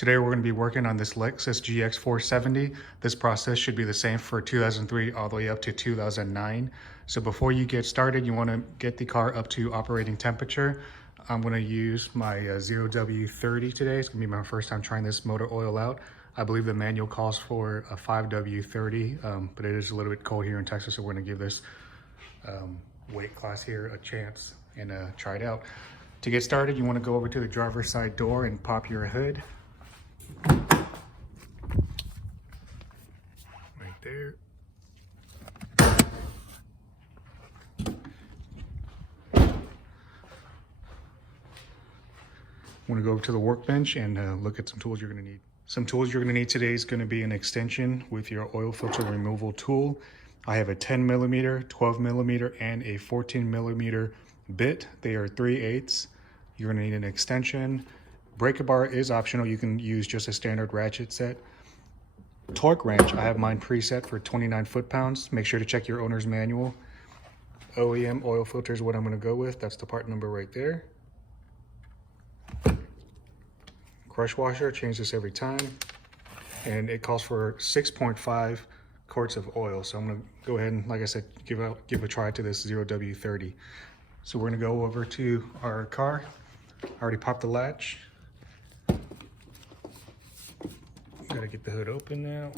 Today we're going to be working on this Lexus GX470. This process should be the same for 2003 all the way up to 2009. So before you get started, you want to get the car up to operating temperature. I'm going to use my 0W30 today. It's going to be my first time trying this motor oil out. I believe the manual calls for a 5W30, but it is a little bit cold here in Texas, so we're going to give this weight class here a chance and try it out. To get started, you want to go over to the driver's side door and pop your hood. Right there. Want to go over to the workbench and look at some tools you're going to need. Some tools you're going to need today is going to be an extension with your oil filter removal tool. I have a 10 millimeter, 12 millimeter, and a 14 millimeter bit. They are 3/8. You're going to need an extension. Breaker bar is optional. You can use just a standard ratchet set. Torque wrench, I have mine preset for 29 foot-pounds. Make sure to check your owner's manual. OEM oil filter is what I'm going to go with. That's the part number right there. Crush washer, change this every time. And it calls for 6.5 quarts of oil. So I'm going to go ahead and, like I said, give a try to this 0W30. So we're going to go over to our car. I already popped the latch. Gotta get the hood open now.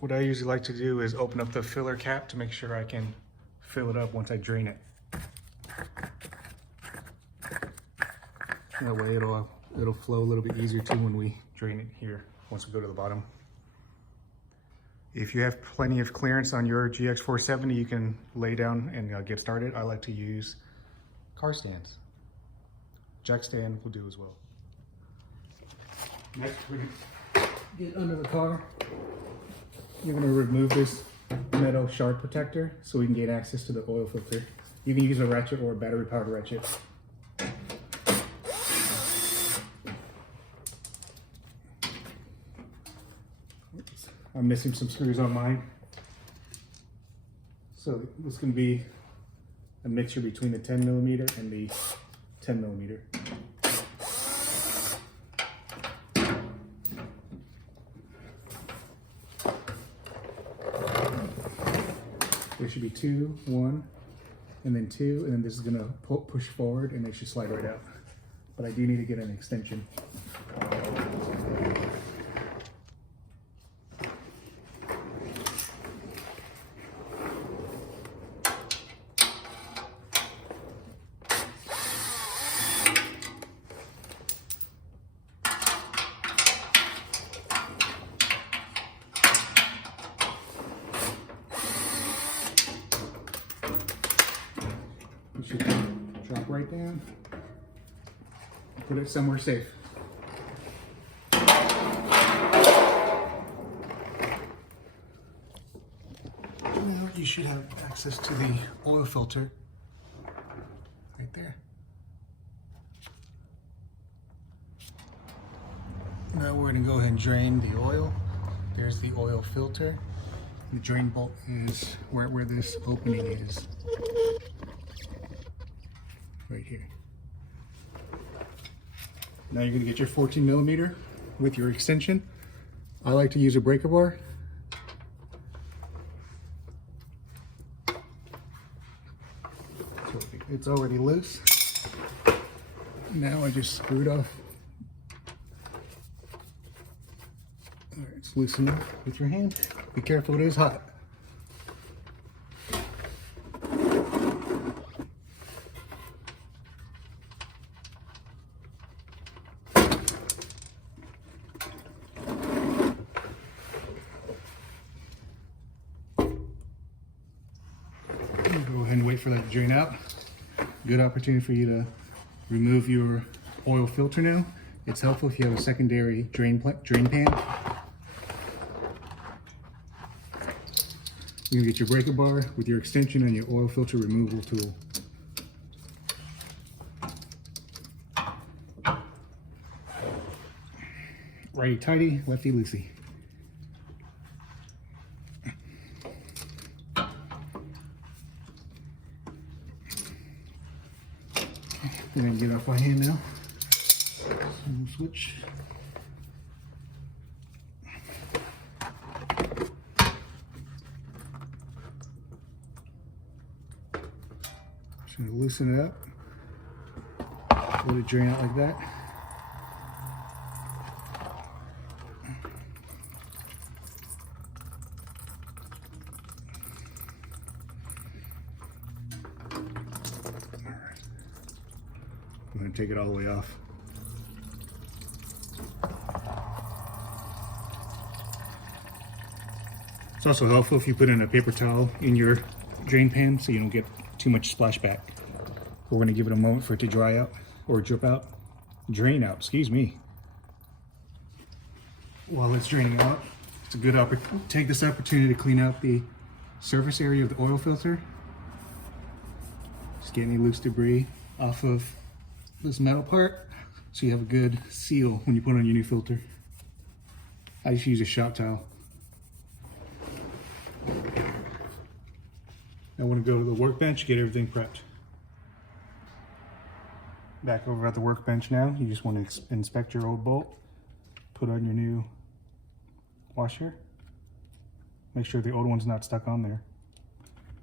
What I usually like to do is open up the filler cap to make sure I can fill it up once I drain it. That way it'll flow a little bit easier too when we drain it here once we go to the bottom. If you have plenty of clearance on your GX470, you can lay down and get started. I like to use car stands. Jack stand will do as well. Next, we're gonna get under the car. You're gonna remove this metal shard protector so we can gain access to the oil filter. You can use a ratchet or a battery powered ratchet. I'm missing some screws on mine. So this can be a mixture between the 10 millimeter and the 10 millimeter. There should be two, one, and then two, and then this is gonna push forward and they should slide right out. But I do need to get an extension. You should drop right down. Put it somewhere safe. Now you should have access to the oil filter right there. Now we're going to go ahead and drain the oil. There's the oil filter. The drain bolt is where this opening is. Right here. Now you're going to get your 14 millimeter with your extension. I like to use a breaker bar. So it's already loose. Now I just screw it off. All right, it's loose enough with your hand. Be careful, it is hot. Go ahead and wait for that to drain out. Good opportunity for you to remove your oil filter now. It's helpful if you have a secondary drain pan. You're gonna get your breaker bar with your extension and your oil filter removal tool. Righty tighty, lefty loosey. I'm gonna get off my hand now. Switch. Just gonna loosen it up. Let it drain out like that. I'm going to take it all the way off. It's also helpful if you put in a paper towel in your drain pan so you don't get too much splashback. We're going to give it a moment for it to dry out or drip out. Drain out, excuse me. While it's draining out, it's a good opportunity. Take this opportunity to clean out the surface area of the oil filter. Just get any loose debris off of this metal part so you have a good seal when you put on your new filter. I just use a shop towel. I want to go to the workbench, get everything prepped. Back over at the workbench now, you just want to inspect your old bolt, put on your new washer, make sure the old one's not stuck on there.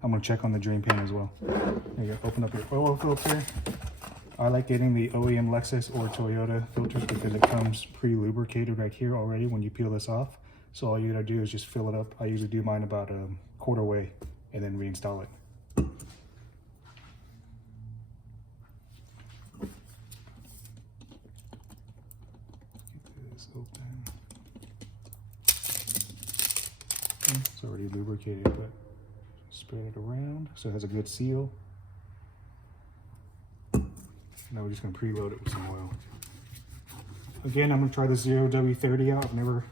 I'm going to check on the drain pan as well. There you go, open up your oil filter. I like getting the OEM Lexus or Toyota filters because it comes pre-lubricated right here already when you peel this off. So all you gotta do is just fill it up. I usually do mine about a quarter way and then reinstall it. Get this open. Okay, it's already lubricated, but spread it around so it has a good seal. Now we're just going to preload it with some oil. Again, I'm going to try the 0W30 out. I've never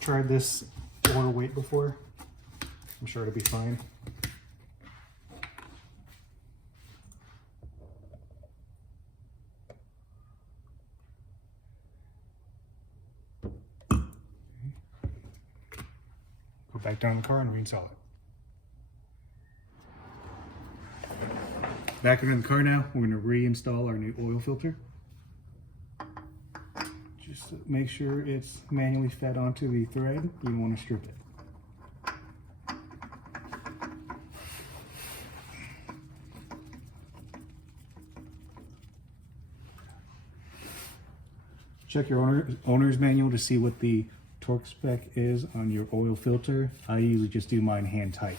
tried this oil weight before. I'm sure it'll be fine. Okay. Go back down the car and reinstall it. Back in the car now, we're going to reinstall our new oil filter. Just make sure it's manually fed onto the thread. You don't want to strip it. Check your owner's manual to see what the torque spec is on your oil filter. I usually just do mine hand tight.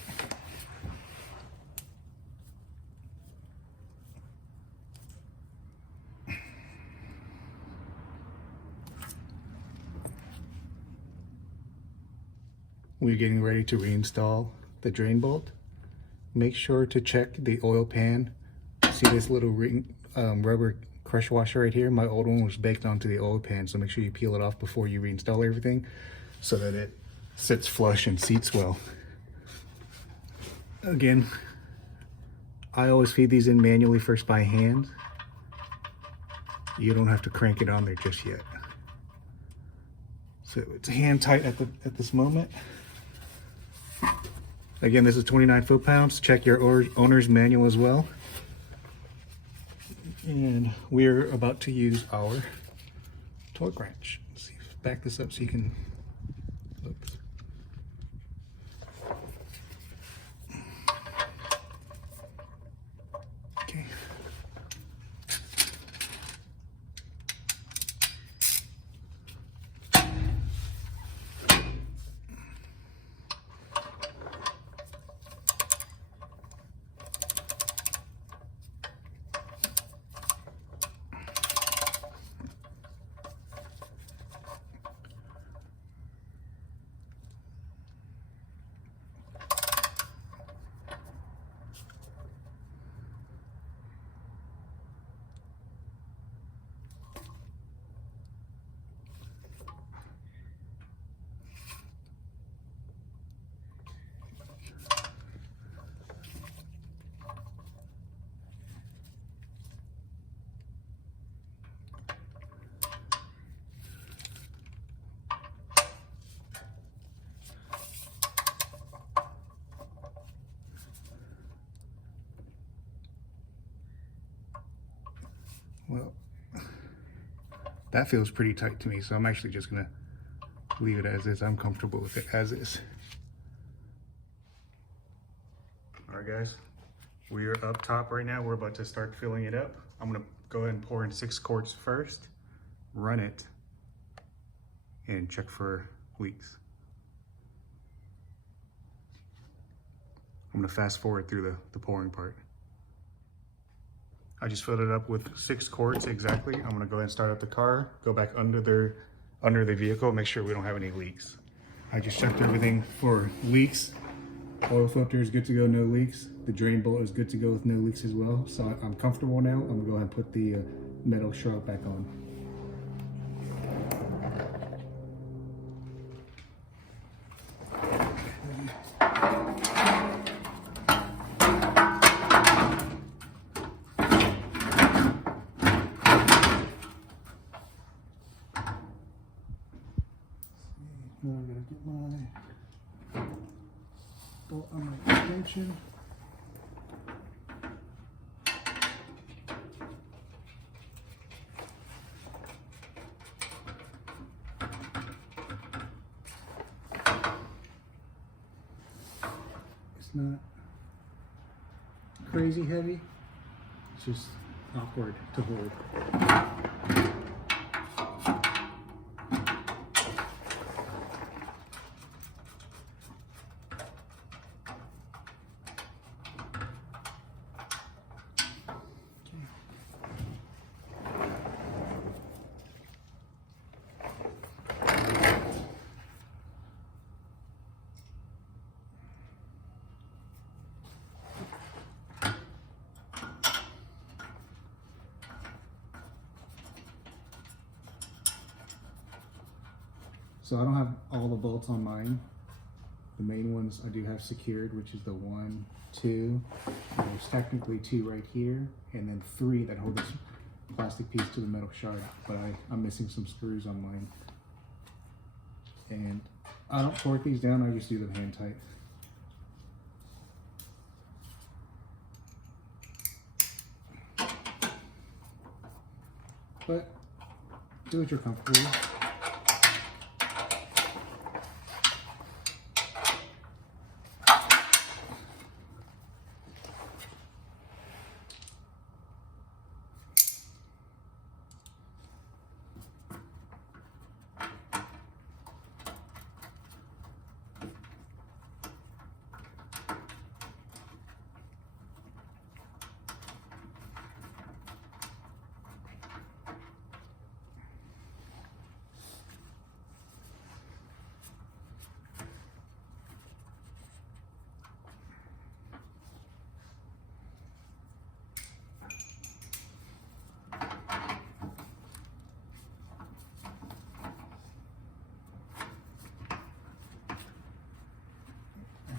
When you're getting ready to reinstall the drain bolt, make sure to check the oil pan. See this little ring, rubber crush washer right here? My old one was baked onto the oil pan, so make sure you peel it off before you reinstall everything so that it sits flush and seats well. Again, I always feed these in manually first by hand. You don't have to crank it on there just yet. So it's hand tight at this moment. Again, this is 29 foot-pounds. Check your owner's manual as well. And we're about to use our torque wrench. Let's see, back this up so you can, oops. Okay. Well, that feels pretty tight to me, so I'm actually just gonna leave it as is. I'm comfortable with it as is. All right, guys, we are up top right now. We're about to start filling it up. I'm gonna go ahead and pour in 6 quarts first, run it, and check for leaks. I'm gonna fast forward through the pouring part. I just filled it up with 6 quarts exactly. I'm gonna go ahead and start up the car, go back under the vehicle, make sure we don't have any leaks. I just checked everything for leaks. Oil filter is good to go, no leaks. The drain bolt is good to go with no leaks as well. So I'm comfortable now. I'm gonna go ahead and put the metal shroud back on. Now I gotta get my bolt on my extension. It's not crazy heavy, it's just awkward to hold. So I don't have all the bolts on mine. The main ones I do have secured, which is the 1, 2. There's technically 2 right here, and then 3 that hold this plastic piece to the metal shard. But I'm missing some screws on mine. And I don't torque these down, I just do them hand tight. But do what you're comfortable with.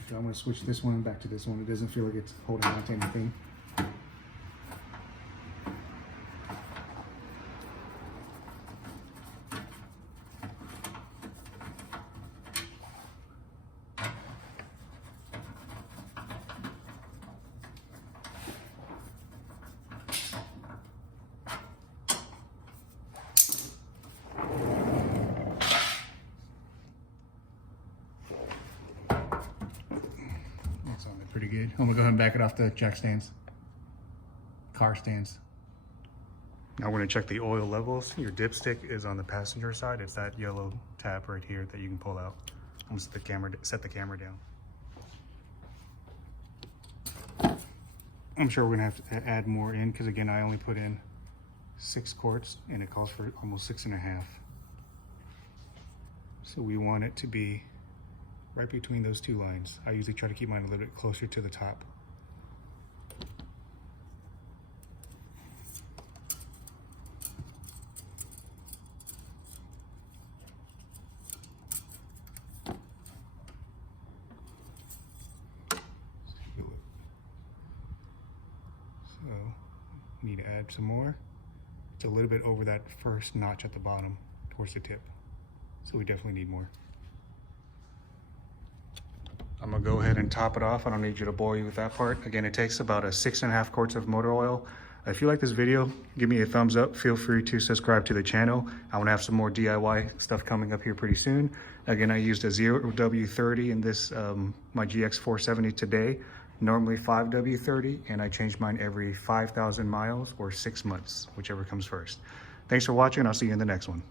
So I'm going to switch this one back to this one. It doesn't feel like it's holding on to anything. Pretty good. I'm gonna go ahead and back it off the jack stands, car stands. Now we're gonna check the oil levels. Your dipstick is on the passenger side. It's that yellow tab right here that you can pull out. I'm gonna set the camera down. I'm sure we're gonna have to add more in because again, I only put in 6 quarts and it calls for almost 6.5. So we want it to be right between those 2 lines. I usually try to keep mine a little bit closer to the top. So, need to add some more. It's a little bit over that first notch at the bottom towards the tip. So we definitely need more. I'm gonna go ahead and top it off. I don't need you to bore you with that part. Again, it takes about 6.5 quarts of motor oil. If you like this video, give me a thumbs up. Feel free to subscribe to the channel. I want to have some more DIY stuff coming up here pretty soon. Again, I used a 0W30 in this, my GX470 today. Normally 5W30, and I change mine every 5,000 miles or 6 months, whichever comes first. Thanks for watching. I'll see you in the next one.